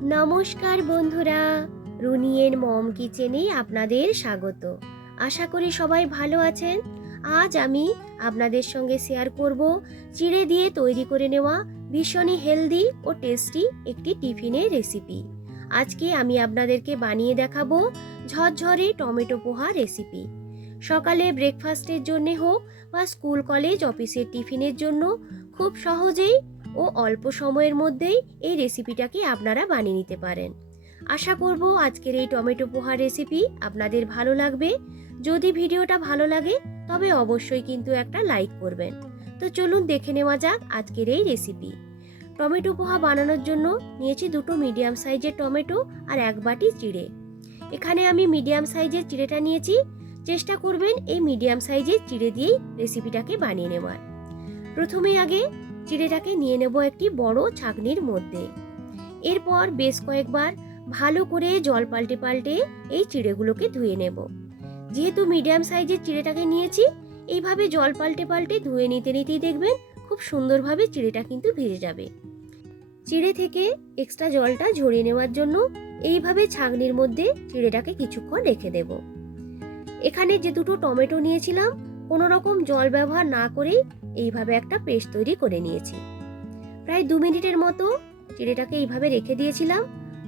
নমস্কার বন্ধুরা, রুনিয়ের মম কিচেনে আপনাদের স্বাগত। আশা করি সবাই ভালো আছেন। আজ আমি আপনাদের সঙ্গে শেয়ার করব চিড়ে দিয়ে তৈরি করে নেওয়া ভীষণই হেলদি ও টেস্টি একটি টিফিনের রেসিপি। আজকে আমি আপনাদেরকে বানিয়ে দেখাবো ঝরঝরে টমেটো পোহা রেসিপি। সকালে ব্রেকফাস্টের জন্য হোক বা স্কুল কলেজ অফিসের টিফিনের জন্য খুব সহজেই ও অল্প সময়ের মধ্যেই এই রেসিপিটাকে আপনারা বানিয়ে নিতে পারেন। আশা করব আজকের এই টমেটো পোহা রেসিপি আপনাদের ভালো লাগবে। যদি ভিডিওটা ভালো লাগে তবে অবশ্যই কিন্তু একটা লাইক করবেন। তো চলুন দেখে নেওয়া যাক আজকের এই রেসিপি। টমেটো পোহা বানানোর জন্য নিয়েছি দুটো মিডিয়াম সাইজের টমেটো আর এক বাটি চিড়ে। এখানে আমি মিডিয়াম সাইজের চিড়েটা নিয়েছি। চেষ্টা করবেন এই মিডিয়াম সাইজের চিড়ে দিয়েই রেসিপিটাকে বানিয়ে নেওয়ার। প্রথমে আগে চিড়েটাকে নিয়ে নেব একটি বড় ছাঁকনির মধ্যে। এরপর বেশ কয়েকবার ভালো করে জল পাল্টে পাল্টে এই চিড়েগুলোকে ধুয়ে নেব। যেহেতু মিডিয়াম সাইজের চিড়েটাকে নিয়েছি, এইভাবে জল পাল্টে পাল্টে ধুয়ে নিতে নিতেই দেখবেন খুব সুন্দরভাবে চিড়েটা কিন্তু ভেজে যাবে। চিড়ে থেকে এক্সট্রা জলটা ঝরিয়ে নেওয়ার জন্য এইভাবে ছাঁকনির মধ্যে চিড়েটাকে কিছুক্ষণ রেখে দেব। এখানে যে দুটো টমেটো নিয়েছিলাম কোনো রকম জল ব্যবহার না করেই এইভাবে একটা পেস্ট তৈরি করে নিয়েছি। প্রায় 2 মিনিটের মতো চিড়েটাকে এইভাবে রেখে দিয়েছিলাম।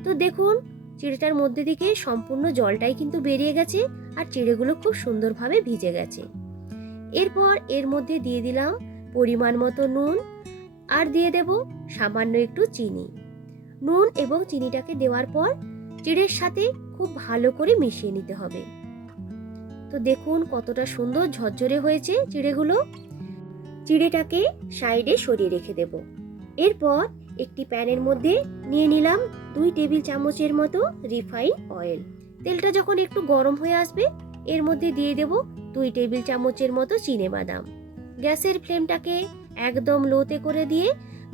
তো দেখুন চিড়েটার মধ্যে থেকে সম্পূর্ণ জলটাই কিন্তু বেরিয়ে গেছে আর চিড়েগুলো খুব সুন্দরভাবে ভিজে গেছে। এরপর এর মধ্যে দিয়ে দিলাম পরিমাণ মতো নুন আর দিয়ে দেব সামান্য একটু চিনি। নুন এবং চিনিটাকে দেওয়ার পর চিড়ের সাথে খুব ভালো করে মিশিয়ে নিতে হবে। তো দেখুন কতটা সুন্দর ঝরঝরে হয়েছে চিড়েগুলো। চিড়েটাকে সাইডে সরিয়ে রেখে দেব। এরপর একটি প্যানের মধ্যে নিয়ে নিলাম 2 টেবিল চামচের মতো রিফাইন অয়েল। তেলটা যখন একটু গরম হয়ে আসবে এর মধ্যে দিয়ে দেব 2 টেবিল চামচের মতো চিনেবাদাম। গ্যাসের ফ্লেমটাকে একদম লোতে করে দিয়ে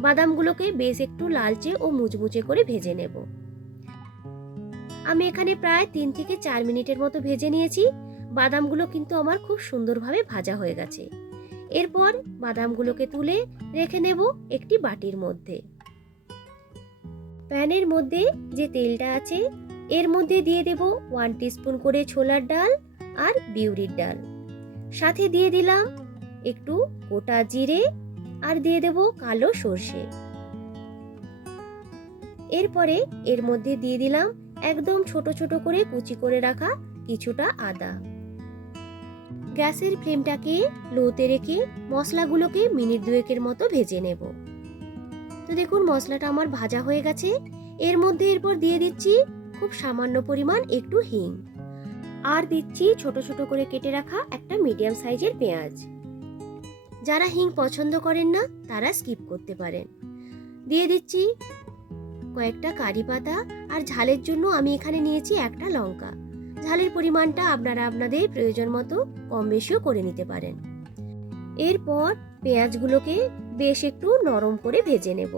বাদামগুলোকে বেশ একটু লালচে ও মুচমুচে করে ভেজে নেব। আমি এখানে প্রায় 3 থেকে 4 মিনিটের মতো ভেজে নিয়েছি। বাদামগুলো কিন্তু আমার খুব সুন্দরভাবে ভাজা হয়ে গেছে। এরপর বাদামগুলোকে তুলে রেখে নেব একটি বাটির মধ্যে। প্যানের মধ্যে যে তেলটা আছে এর মধ্যে দিয়ে দেব 1 টিস্পুন করে ছোলার ডাল আর বিউলির ডাল। সাথে দিয়ে দিলাম একটু গোটা জিরে আর দিয়ে দেব কালো সর্ষে। এরপরে এর মধ্যে দিয়ে দিলাম একদম ছোট ছোট করে কুচি করে রাখা কিছুটা আদা। গ্যাসের ফ্লেমটাকে লোতে রেখে মশলাগুলোকে মিনিট 2 মতো ভেজে নেব। তো দেখুন মশলাটা আমার ভাজা হয়ে গেছে। এর মধ্যে এরপর দিয়ে দিচ্ছি খুব সামান্য পরিমাণ একটু হিং আর দিচ্ছি ছোট ছোট করে কেটে রাখা একটা মিডিয়াম সাইজের পেঁয়াজ। যারা হিং পছন্দ করেন না তারা স্কিপ করতে পারেন। দিয়ে দিচ্ছি কয়েকটা কারি পাতা আর ঝালের জন্য আমি এখানে নিয়েছি একটা লঙ্কা। ঝালের পরিমাণটা আপনারা আপনাদের প্রয়োজন মতো কম বেশিও করে নিতে পারেন। এরপর পেঁয়াজগুলোকে বেশ একটু নরম করে ভেজে নেব।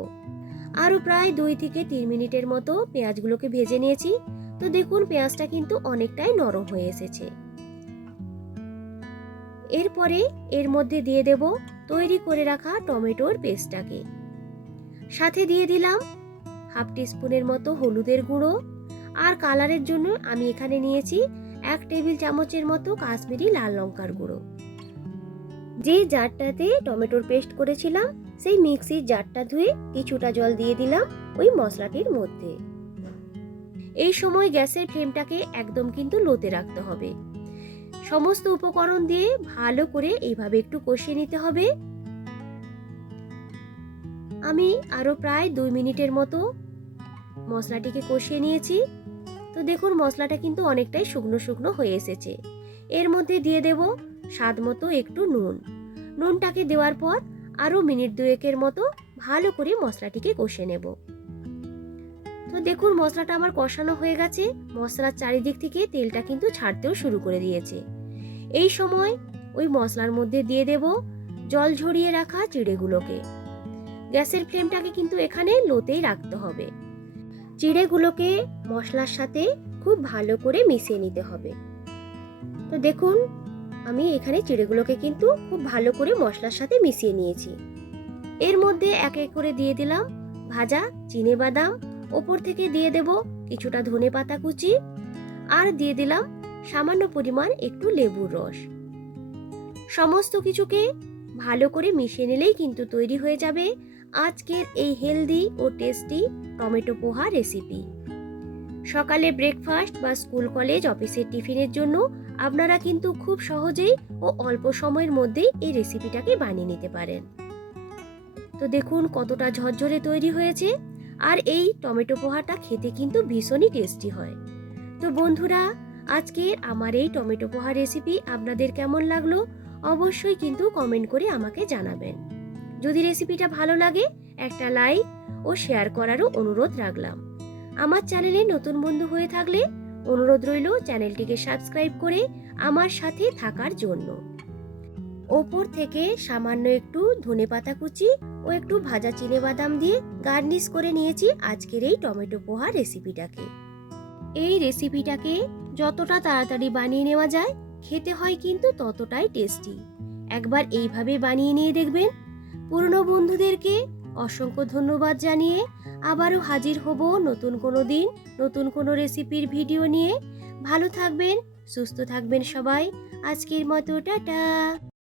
আরও প্রায় 2 থেকে 3 মিনিটের মতো পেঁয়াজগুলোকে ভেজে নিয়েছি। তো দেখুন পেঁয়াজটা কিন্তু অনেকটাই নরম হয়ে এসেছে। এরপরে এর মধ্যে দিয়ে দেব তৈরি করে রাখা টমেটোর পেস্টটাকে। সাথে দিয়ে দিলাম 1/2 টিস্পুনের মতো হলুদের গুঁড়ো আর কালারের জন্য আমি এখানে নিয়েছি 1 টেবিল চামচের মতো কাশ্মীরি লাল লঙ্কার গুঁড়ো। যে জারটাতে টমেটোর পেস্ট করেছিলাম সেই মিক্সির জারটা ধুয়ে কিছুটা জল দিয়ে দিলাম ওই মশলাটির মধ্যে। এই সময় গ্যাসের ফ্লেমটাকে একদম কিন্তু লোতে রাখতে হবে। সমস্ত উপকরণ দিয়ে ভালো করে এইভাবে একটু কষিয়ে নিতে হবে। আমি আরো প্রায় 2 মিনিটের মতো মশলাটিকে কষিয়ে নিয়েছি। তো দেখুন মশলাটা কিন্তু অনেকটাই শুকনো শুকনো হয়ে এসেছে। এর মধ্যে দিয়ে দেব স্বাদ মতো একটু নুন। নুনটাকে দেওয়ার পর আরো মিনিট 2 মতো ভালো করে মশলাটিকে কষে নেব। তো দেখুন মশলাটা আমার কষানো হয়ে গেছে। মশলার চারিদিক থেকে তেলটা কিন্তু ছাড়তেও শুরু করে দিয়েছে। এই সময় ওই মশলার মধ্যে দিয়ে দেব জল ঝরিয়ে রাখা চিড়েগুলোকে। গ্যাসের ফ্লেমটাকে কিন্তু এখানে লোতেই রাখতে হবে। চিড়েগুলোকে মশলার সাথে খুব ভালো করে মিশিয়ে নিতে হবে। তো দেখুন আমি এখানে চিড়েগুলোকে কিন্তু খুব ভালো করে মশলার সাথে মিশিয়ে নিয়েছি। এর মধ্যে এক এক করে দিয়ে দিলাম ভাজা চিনেবাদাম ওপর থেকে দিয়ে দেব কিছুটা ধনেপাতা কুচি আর দিয়ে দিলাম সামান্য পরিমাণ একটু লেবুর রস। সমস্ত কিছুকে ভালো করে মিশিয়ে নিলেই কিন্তু তৈরি হয়ে যাবে আজকের এই হেলদি ও টেস্টি টমেটো পোহা রেসিপি। সকালে ব্রেকফাস্ট বা স্কুল কলেজ অফিসের টিফিনের জন্য আপনারা কিন্তু খুব সহজেই ও অল্প সময়ের মধ্যেই এই রেসিপিটাকে বানিয়ে নিতে পারেন। তো দেখুন কতটা ঝরঝরে তৈরি হয়েছে, আর এই টমেটো পোহাটা খেতে কিন্তু ভীষণই টেস্টি হয়। তো বন্ধুরা, আজকের আমার এই টমেটো পোহা রেসিপি আপনাদের কেমন লাগলো অবশ্যই কিন্তু কমেন্ট করে আমাকে জানাবেন। যদি রেসিপিটা ভালো লাগে একটা লাইক ও শেয়ার করারও অনুরোধ রাখলাম। আমার চ্যানেলে নতুন বন্ধু হয়ে থাকলে অনুরোধ রইল চ্যানেলটিকে সাবস্ক্রাইব করে আমার সাথে থাকার জন্য। ওপর থেকে সামান্য একটু ধনেপাতা কুচি ও একটু ভাজা চিনেবাদাম দিয়ে গার্নিশ করে নিয়েছি আজকের এই টমেটো পোহা রেসিপিটাকে। এই রেসিপিটাকে যতটা তাড়াতাড়ি বানিয়ে নেওয়া যায় খেতে হয় কিন্তু ততটাই টেস্টি। একবার এইভাবে বানিয়ে নিয়ে দেখবেন। পুরনো বন্ধুদেরকে অসংখ্য ধন্যবাদ জানিয়ে আবারও হাজির হব নতুন কোনো দিন নতুন কোনো রেসিপির ভিডিও নিয়ে। ভালো থাকবেন, সুস্থ থাকবেন সবাই। আজকের মতো টাটা।